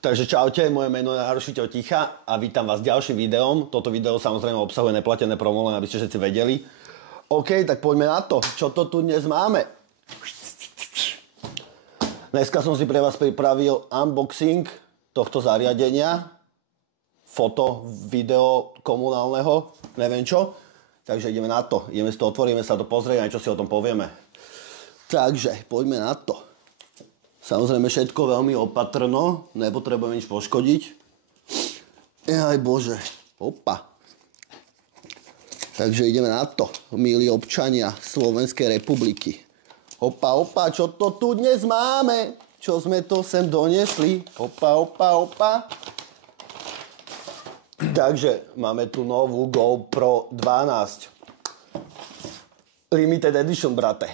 Takže čaute, moje meno je Narušiteľ ticha a vítam vás ďalším videom. Toto video samozrejme obsahuje neplatené promo, len aby ste všetci vedeli. OK, tak poďme na to. Čo to tu dnes máme? Dneska som si pre vás pripravil unboxing tohto zariadenia. Foto, video komunálneho, neviem čo. Takže ideme na to. Ideme si to otvoríme, sa to pozrieť a niečo si o tom povieme. Takže poďme na to. Samozrejme všetko veľmi opatrno, nepotrebujem nič poškodiť. Aj bože, opa. Takže ideme na to, milí občania Slovenskej republiky. Opa, opa, čo to tu dnes máme? Čo sme to sem donesli? Opa, opa, opa. Takže máme tu novú GoPro 12. Limited Edition, brate.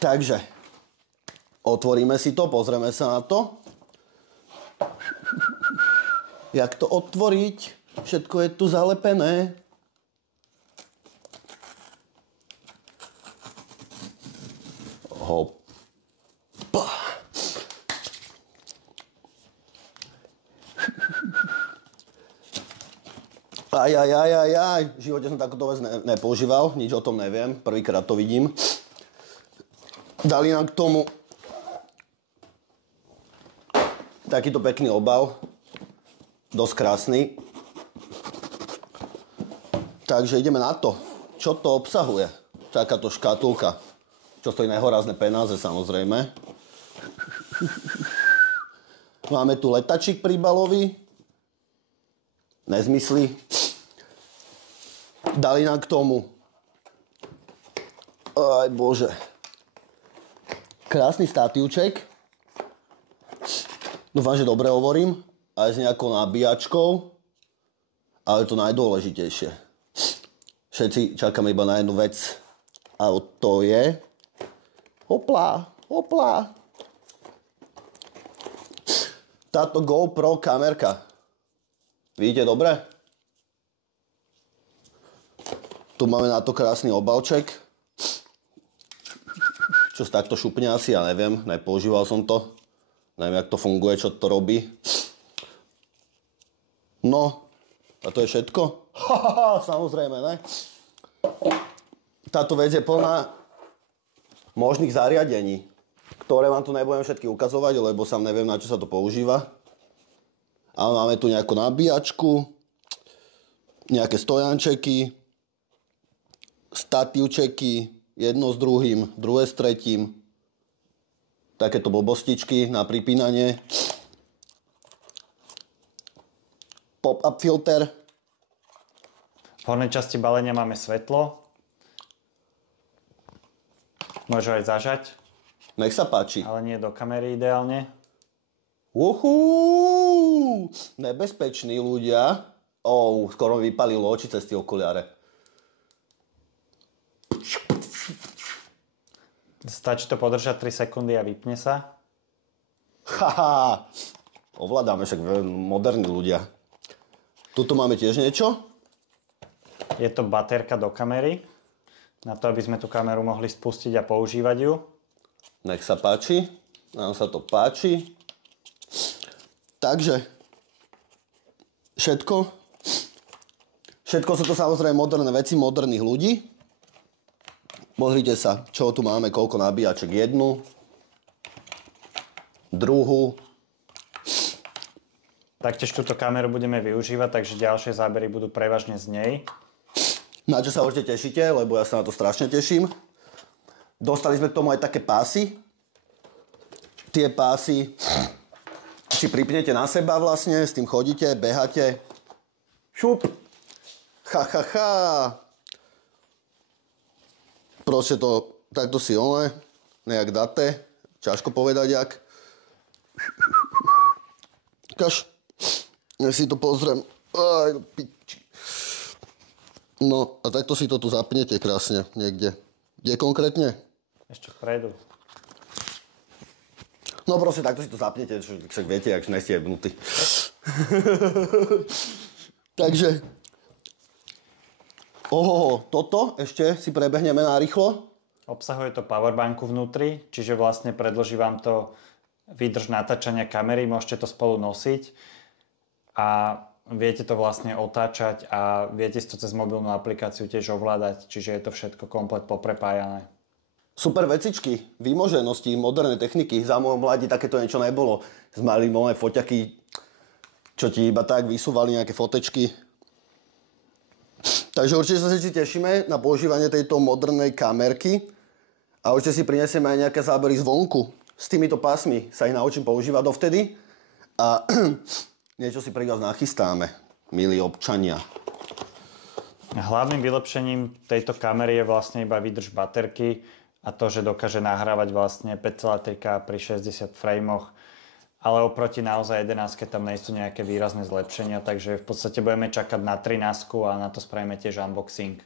Takže otvoríme si to, pozrieme sa na to. Jak to otvoriť? Všetko je tu zalepené. Hopa. Aj. V živote som takúto vec nepoužíval, nič o tom neviem, prvýkrát to vidím. Dali nám k tomu takýto pekný obal, dosť krásny. Takže ideme na to. Čo to obsahuje? Takáto škatulka, čo stojí nehorázne peniaze samozrejme. Máme tu letačík príbalový. Nezmysly. Dali nám k tomu, aj bože, krásny statívček. Dúfam, že dobre hovorím. Aj s nejakou nabíjačkou. Ale to najdôležitejšie. Všetci čakáme iba na jednu vec. A to je... Hopla, hopla. Táto GoPro kamerka. Vidíte dobre? Tu máme na to krásny obalček. Čo sa takto šupne asi, ja neviem. Nepoužíval som to. Neviem, jak to funguje, čo to robí. No, a to je všetko? Samozrejme, ne? Táto vec je plná možných zariadení, ktoré vám tu nebudem všetky ukazovať, lebo sám neviem, na čo sa to používa. Ale máme tu nejakú nabíjačku, nejaké stojančeky, statívčeky, jedno s druhým, druhé s tretím. Takéto blbostičky na pripínanie. Pop-up filter. V hornej časti balenia máme svetlo. Môžu aj zažať. Nech sa páči. Ale nie do kamery ideálne. Uhú! Nebezpeční ľudia. Skoro mi vypalilo oči cez tie okuliare. Stačí to podržať 3 sekundy a vypne sa. Haha, ovládame, však moderní ľudia. Tuto máme tiež niečo. Je to baterka do kamery. Na to, aby sme tú kameru mohli spustiť a používať ju. Nech sa páči. Nám sa to páči. Takže, všetko sú to samozrejme moderné veci, moderných ľudí. Pozrite sa, čo tu máme, koľko nabíjaček. Jednu, druhú. Taktiež túto kameru budeme využívať, takže ďalšie zábery budú prevažne z nej. Na čo sa určite tešíte, lebo ja sa na to strašne teším. Dostali sme k tomu aj také pásy. Tie pásy si pripnete na seba vlastne, s tým chodíte, beháte. Šup. Proste to takto si nejak dáte. Ťažko povedať jak. Kaž. Ja si to pozriem. Aj, piči. No a takto si to tu zapnete krásne niekde. Kde konkrétne? Ešte vpredu. No proste takto si to zapnete, však viete, jak nie ste jebnutí. Takže toto ešte si prebehneme narýchlo. Obsahuje to powerbanku vnútri, čiže vlastne predĺží vám to výdrž natáčania kamery, môžete to spolu nosiť a viete to vlastne otáčať a viete si to cez mobilnú aplikáciu tiež ovládať, čiže je to všetko komplet poprepájané. Super vecičky, výmoženosti, moderné techniky. Za môjho mladí takéto niečo nebolo. Mali moje foťaky, čo ti iba tak vysúvali nejaké fotečky. Takže určite sa si tešíme na používanie tejto modernej kamerky a určite si prinesieme aj nejaké zábery zvonku. S týmito pásmi sa ich naučím používať dovtedy a niečo si pre vás nachystáme, milí občania. Hlavným vylepšením tejto kamery je vlastne iba výdrž baterky a to, že dokáže nahrávať vlastne 5,3K pri 60 frameoch. Ale oproti naozaj 11 tam nie sú nejaké výrazné zlepšenia, takže v podstate budeme čakať na 13 a na to spravíme tiež unboxing.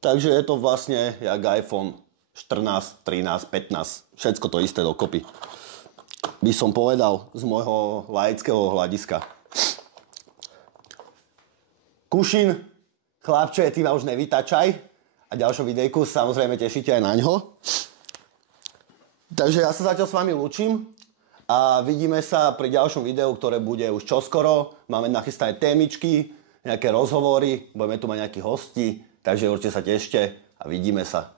Takže je to vlastne jak iPhone 14, 13, 15, všetko to isté dokopy. By som povedal z môjho laického hľadiska. Kušin, chlapče, ty ma už nevytačaj a ďalšom videjku samozrejme tešíte aj na ňo. Takže ja sa zatiaľ s vami lúčim. A vidíme sa pri ďalšom videu, ktoré bude už čoskoro. Máme nachystané témičky, nejaké rozhovory, budeme tu mať nejakých hostí, takže určite sa tešte a vidíme sa.